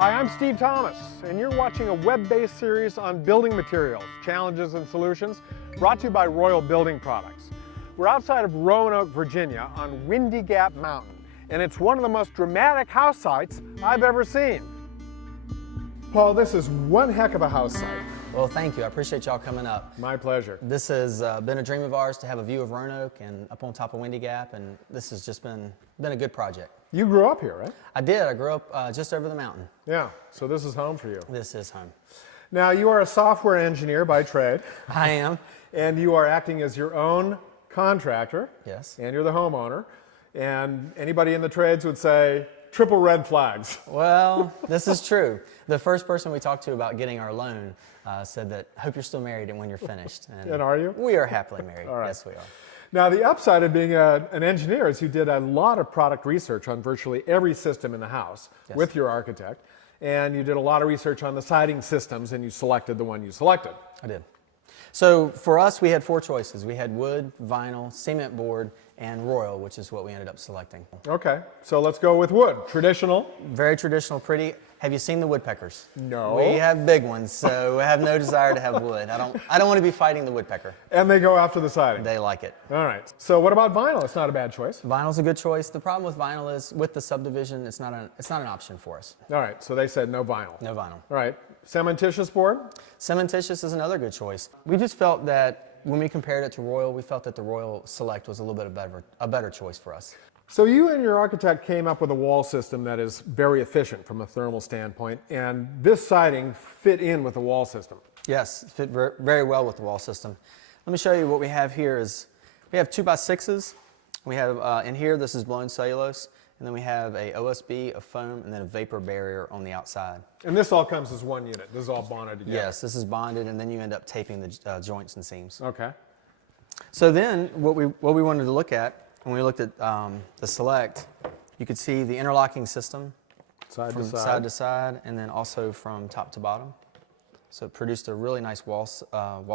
Hi, I'm Steve Thomas, and you're watching a web-based series on building materials, challenges, and solutions brought to you by Royal Building Products. We're outside of Roanoke, Virginia on Windy Gap Mountain, and it's one of the most dramatic house sites I've ever seen. Paul, this is one heck of a house site. Well, thank you. I appreciate y'all coming up. My pleasure. This has been a dream of ours to have a view of Roanoke and up on top of Windy Gap, and this has just been a good project. You grew up here, right? I did. I grew up just over the mountain. Yeah, so this is home for you. This is home. Now, you are a software engineer by trade. I am. And you are acting as your own contractor. Yes. And you're the homeowner. And anybody in the trades would say, triple red flags. Well, this is true. The first person we talked to about getting our loan said that, hope you're still married and when you're finished. And are you? We are happily married. All right. Yes, we are. Now, the upside of being an engineer is you did a lot of product research on virtually every system in the house with your architect. And you did a lot of research on the siding systems, and you selected the one you selected. I did. So for us, we had four choices. We had wood, vinyl, cement board, and Royal, which is what we ended up selecting. Okay, so let's go with wood. Traditional. Very traditional, pretty. Have you seen the woodpeckers? No. We have big ones, so we have no desire to have wood. I don't want to be fighting the woodpecker. And they go after the siding. They like it. All right. So what about vinyl? It's not a bad choice. Vinyl's a good choice. The problem with vinyl is with the subdivision, it's not an option for us. All right. So they said no vinyl. No vinyl. All right. Cementitious board? Cementitious is another good choice. We just felt that when we compared it to Royal, we felt that the Royal Select was a little bit a better choice for us. So you and your architect came up with a wall system that is very efficient from a thermal standpoint, and this siding fit in with the wall system. Yes, it fit very well with the wall system. Let me show you what we have here is we have 2x6s. We have in here, this is blown cellulose, and then we have a OSB, a foam, and then a vapor barrier on the outside. And this all comes as one unit. This is all bonded together. Yes, this is bonded, and then you end up taping the joints and seams. Okay. So then what we wanted to look at, when we looked at the Select, you could see the interlocking system Side from to side. side to side, and then also from top to bottom. So it produced a really nice wall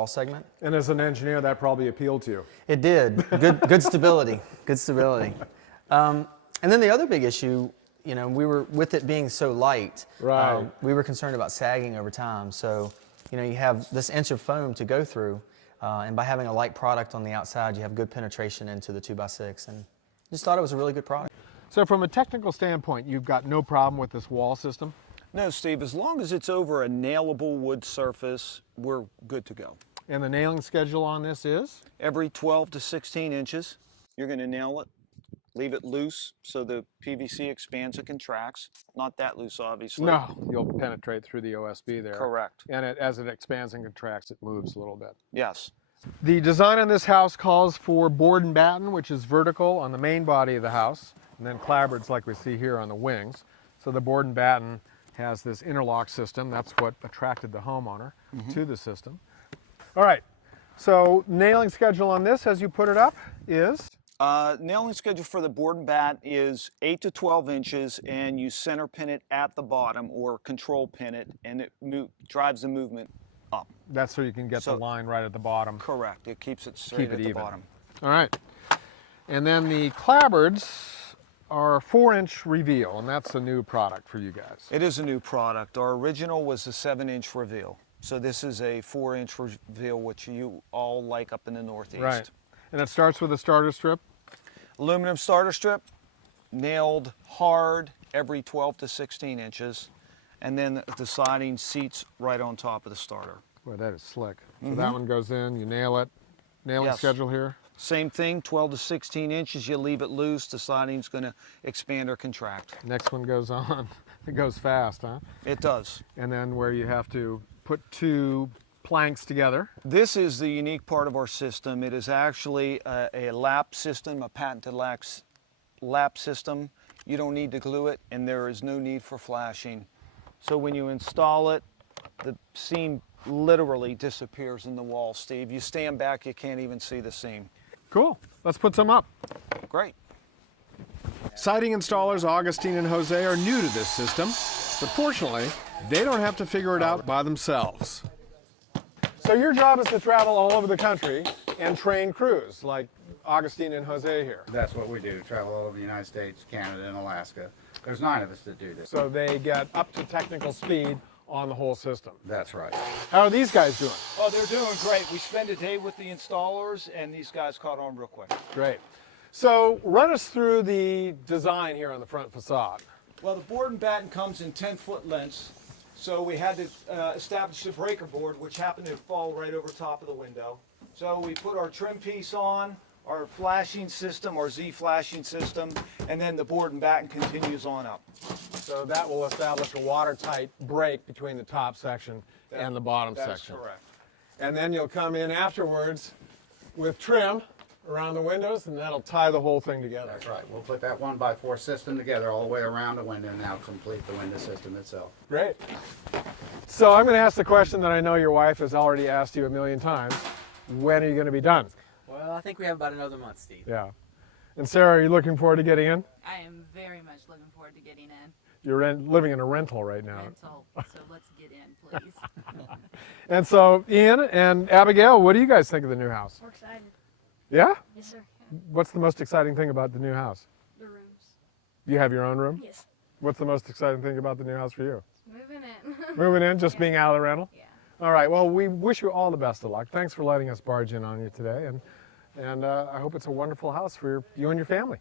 segment. And as an engineer, that probably appealed to you. It did. Good stability. Good stability. And then the other big issue, you know, we were with it being so light. Right. We were concerned about sagging over time. So, you know, you have this inch of foam to go through. And by having a light product on the outside, you have good penetration into the 2x6, and just thought it was a really good product. So from a technical standpoint, you've got no problem with this wall system? No, Steve, as long as it's over a nailable wood surface, we're good to go. And the nailing schedule on this is? Every 12 to 16 inches, you're going to nail it, leave it loose so the PVC expands and contracts. Not that loose, obviously. No, you'll penetrate through the OSB there. Correct. And as it expands and contracts, it moves a little bit. Yes. The design on this house calls for board and batten, which is vertical on the main body of the house, and then clapboards like we see here on the wings. So the board and batten has this interlock system. That's what attracted the homeowner to the system. All right, so nailing schedule on this as you put it up is? Nailing schedule for the board and bat is 8 to 12 inches, and you center pin it at the bottom or control pin it, and it drives the movement up. That's so you can get the line right at the bottom. Correct. It keeps it straight at the bottom. All right. And then the clapboards are 4-inch reveal, and that's a new product for you guys. It is a new product. Our original was a 7-inch reveal. So this is a 4-inch reveal, which you all like up in the Northeast. Right. And it starts with a starter strip? Aluminum starter strip, nailed hard every 12 to 16 inches. And then the siding seats right on top of the starter. Boy, that is slick. So that one goes in, you nail it. Nailing schedule here? Same thing, 12 to 16 inches, you leave it loose, the siding's going to expand or contract. Next one goes on. It goes fast, huh? It does. And then where you have to put two planks together. This is the unique part of our system. It is actually a lap system, a patented lap system. You don't need to glue it, and there is no need for flashing. So when you install it, the seam literally disappears in the wall, Steve. You stand back, you can't even see the seam. Cool. Let's put some up. Great. Siding installers Augustine and Jose are new to this system, but fortunately, they don't have to figure it out by themselves. So your job is to travel all over the country and train crews, like Augustine and Jose here. That's what we do, travel all over the United States, Canada, and Alaska. There's 9 of us that do this. So they get up to technical speed on the whole system. That's right. How are these guys doing? Oh, they're doing great. We spend a day with the installers, and these guys caught on real quick. Great. So run us through the design here on the front facade. Well, the board and batten comes in 10-foot lengths, so we had to establish the breaker board, which happened to fall right over top of the window. So we put our trim piece on, our flashing system, our Z flashing system, and then the board and batten continues on up. So that will establish a watertight break between the top section and the bottom That's section. correct. And then you'll come in afterwards with trim around the windows, and that'll tie the whole thing together. That's right. We'll put that 1x4 system together all the way around the window and now complete the window system itself. Great. So I'm going to ask the question that I know your wife has already asked you a million times. When are you going to be done? Well, I think we have about another month, Steve. Yeah. And Sarah, are you looking forward to getting in? I am very much looking forward to getting in. You're living in a rental right now. Rental, so let's get in, please. And so Ian and Abigail, what do you guys think of the new house? We're excited. Yeah? Yes, sir. What's the most exciting thing about the new house? The rooms. You have your own room? Yes. What's the most exciting thing about the new house for you? Moving in. Moving in, just being out of the rental? Yeah. All right, well, we wish you all the best of luck. Thanks for letting us barge in on you today, and I hope it's a wonderful house for you and your family.